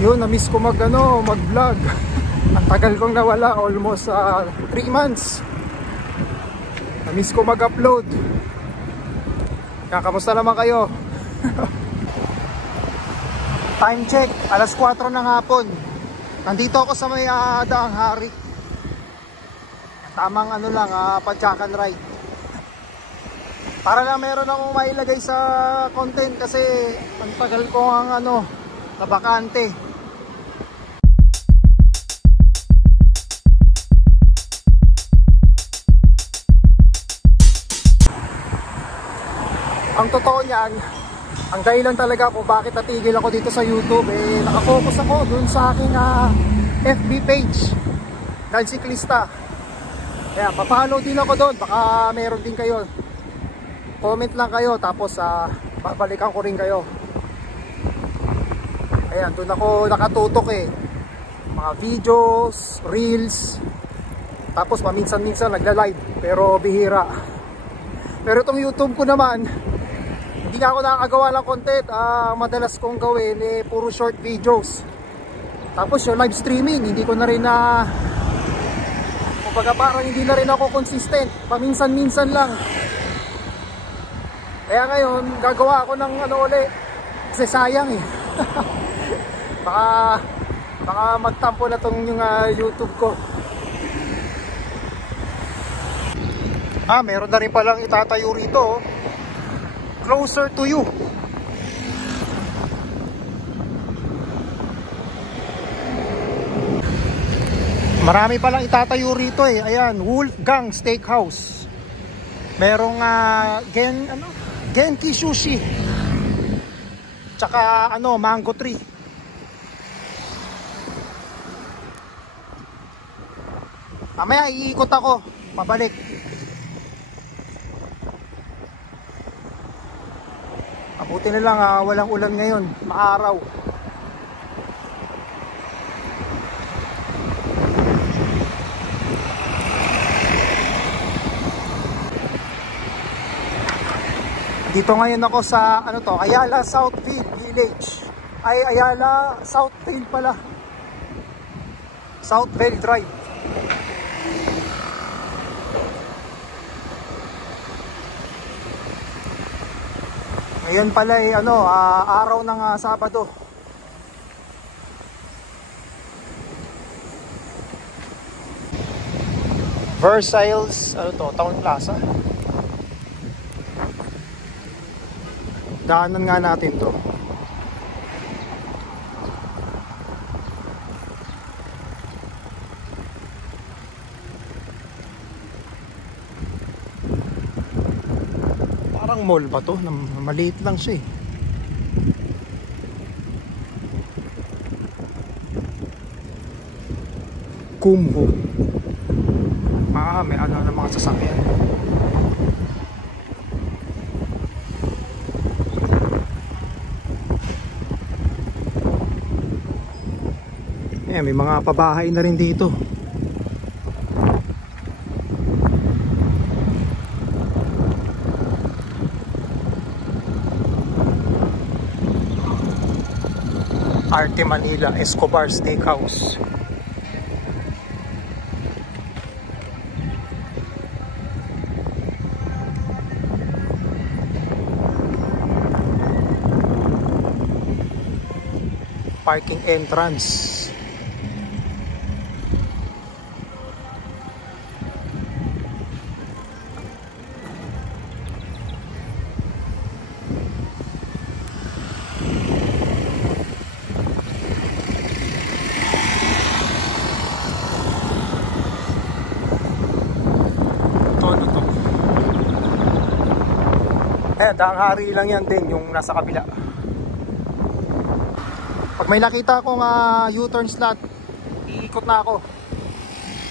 Yun, na-miss ko mag-vlog. Ang tagal kong nawala, almost 3 months. Na-miss ko mag-upload. Kaya kamusta naman kayo? Time check, alas 4 ng hapon. Nandito ako sa may Daang Hari. Tamang padyakan ride. Para lang meron akong mailagay sa content kasi ang tagal ko ang nabakante. Ang totoo niyan, ang dahilan talaga kung bakit natigil ako dito sa YouTube, nakafocus ako dun sa aking FB page, dahil siklista. Kaya papalo din ako doon, baka meron din kayo. Comment lang kayo, tapos babalikan ko rin kayo. Ayan, doon ako nakatutok mga videos, reels, tapos paminsan-minsan nagla-live, pero bihira. Pero itong YouTube ko naman, hindi ako nakakagawa ng content. Madalas kong gawin puro short videos. Tapos yung live streaming, hindi ko na rin kumbaga parang hindi na rin ako consistent. Paminsan-minsan lang. Kaya ngayon, gagawa ako ng uli. Kasi sayang baka magtampo na tong yung YouTube ko. Meron na rin palang itatayo rito. Closer to you. Marami palang itatayo rito Ayan, Wolfgang Steakhouse. Merong Genki Sushi. Tsaka Mango Tree. Mamaya iikot ako pabalik. Mabuti na lang walang ulan ngayon, maaraw. Dito ngayon ako sa Ayala Southfield Village. Ayala Southfield pala. Southfield Drive. Ngayon pala araw ng Sabado. Versailles, Town Plaza. Daanan nga natin to. Parang mall ba to? Maliit lang siya Kumho. May ng mga sasakyan. May mga pabahay na rin dito. Arte Manila Escobar Steakhouse. Parking entrance. Daang Hari lang yan din, yung nasa kabila. Pag may nakita akong U-turn slot, iikot na ako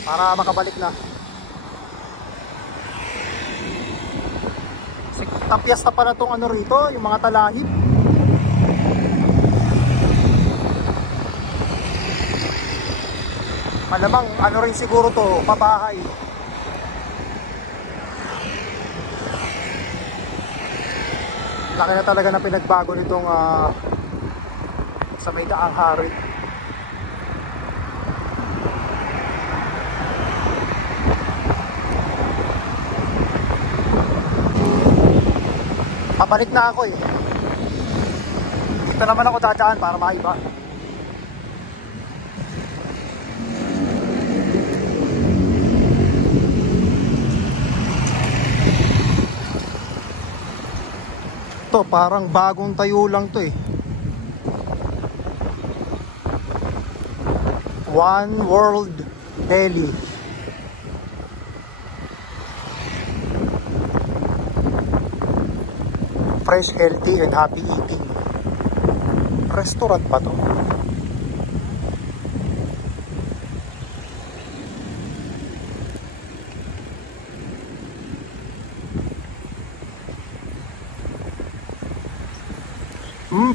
para makabalik na. Tapyas na pala itong rito, yung mga talahib. Malamang rin siguro to, pabahay. Laki na talaga na pinagbago nitong sa may Daang Hari. Pabalik na ako eh. Dito naman ako dadaan para maiba. To, parang bagong tayo lang to eh. One World Deli. Fresh, healthy, and happy eating. Restaurant pa to?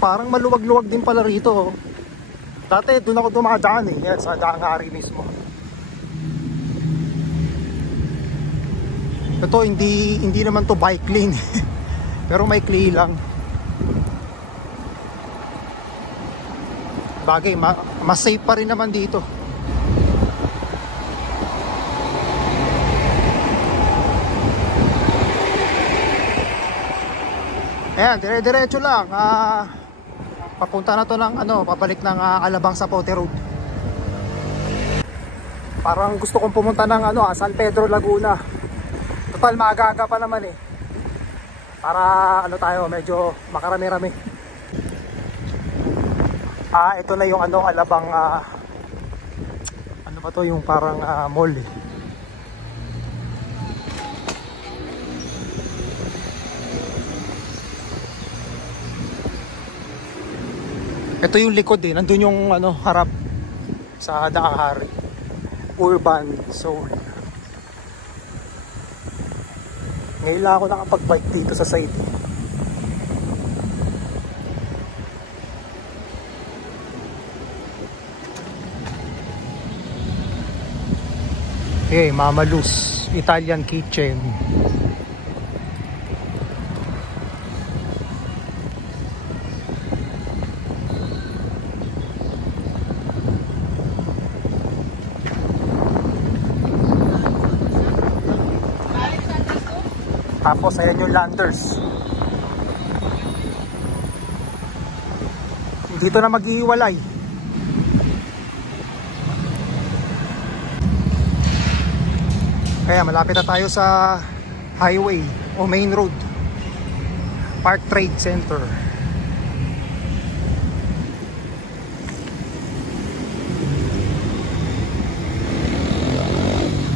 Parang maluwag-luwag din pala rito. Dati doon ako dumadaan eh. Yan, sa Daang Hari mismo. Ito hindi naman to bike lane. Pero may clay lang. Bagay, mas safe pa rin naman dito. Ayan, dire-diretso lang. Papunta na to ng pabalik ng Alabang Zapote Road. Parang gusto kong pumunta ng San Pedro, Laguna. Total maaga-aga pa naman eh. Para tayo, medyo makarami-rami. Ito na yung Alabang ano ba to, yung parang mall eh. Ito yung likod eh, nandun yung harap sa Daang Hari. Urban zone. Ngayon lang ako nakapag-bike dito sa side. Okay, Mama Luz Italian Kitchen. Tapos ayan yung Landers. Dito na maghihiwalay. Kaya malapit na tayo sa highway o main road. Park Trade Center.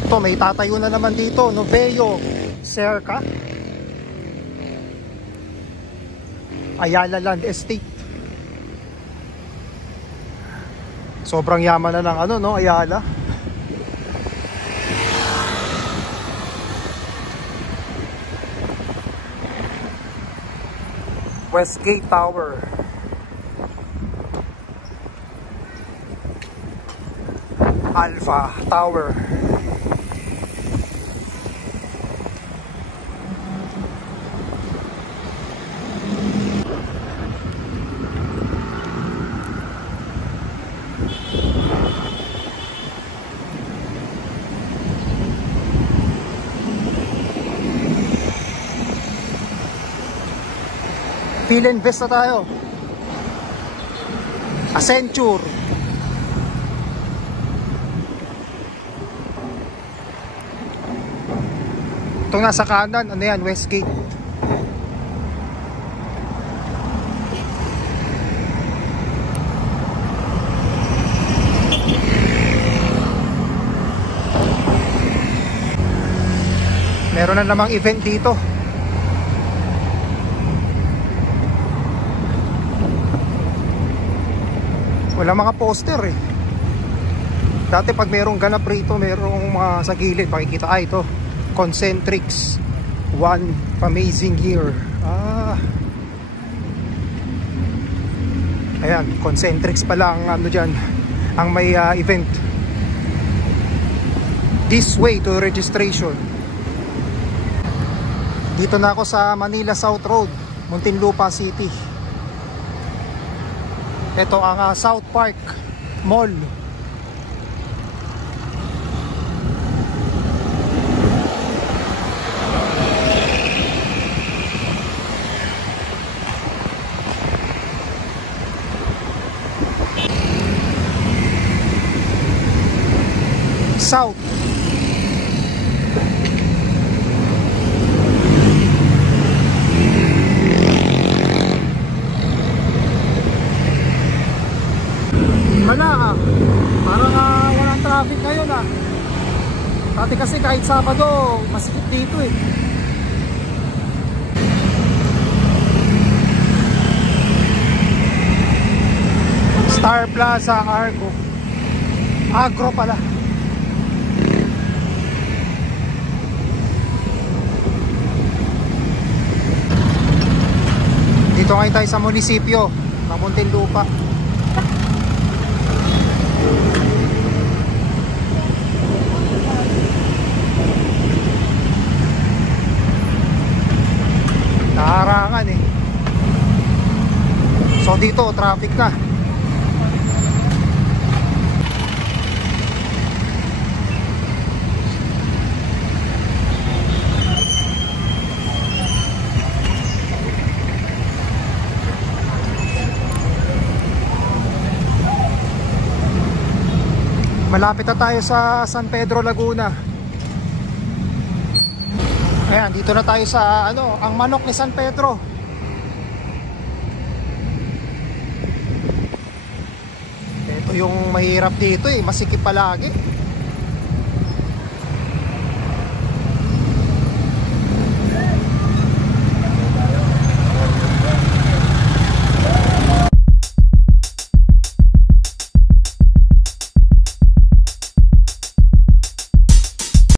Ito, may tatayo na naman dito, Noveo Cerca Ayala Land Estate. Sobrang yaman na ng Ayala. Westgate Tower. Alpha Tower. Philinvest na tayo. Accenture. Itong nasa kanan, yan, Westgate. Meron na namang event dito. Wala mga poster eh. Dati pag merong ganap rito, merong mga sa gilid, makikita ito, Concentrix, one amazing year. Ayan, Concentrix pala ang dyan, ang may event. This way to registration. Dito na ako sa Manila South Road, Muntinlupa City. Ito ang South Park Mall. South. Wala parang walang traffic ngayon dati kasi kahit Sabado masikip dito Star Plaza Agro pala. Dito ngayon tayo sa munisipyo ng Muntinlupa. Naharangan so dito traffic na. Malapit na tayo sa San Pedro, Laguna. Ayan, dito na tayo sa ang manok ni San Pedro. Ito yung mahirap dito masikip palagi.